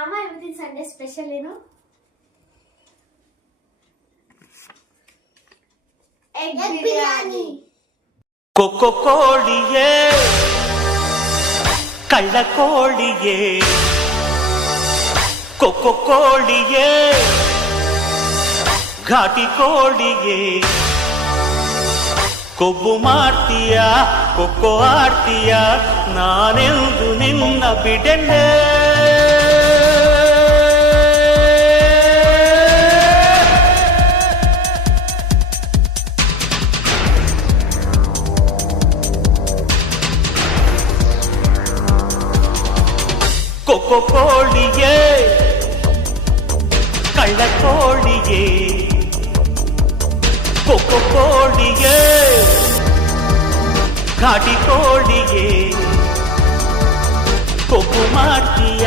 ಅಮ್ಮ ಇವತ್ತಿನ Sunday special ಏನು? ಎಗ್ ಬಿರಿಯಾನಿ. ಕೊಕ್ಕೋ ಕೋಳಿಯೇ ಕಳ್ಳ ಕೋಳಿಯೇ ಕೊಕ್ಕೋ ಕೋಳಿಯೇ ಘಾಟಿ ಕೋಳಿಯೇ ಕೊಬ್ಬು ಮಾಡ್ತೀಯ ಕೊಕ್ಕೋ ಆಡ್ತೀಯ ನಾನೆಂದು ನಿನ್ನ ಬಿಡೆನೆ ಕೊಕ್ಕೋ ಕೋಳಿಯೇ ಕಳ್ಳ ಕೋಳಿಯೇ ಕೊಕ್ಕೋ ಕೋಳಿಯೇ ಘಾಟಿ ಕೋಳಿಯೇ ಕೊಬ್ಬು ಮಾಡ್ತೀಯ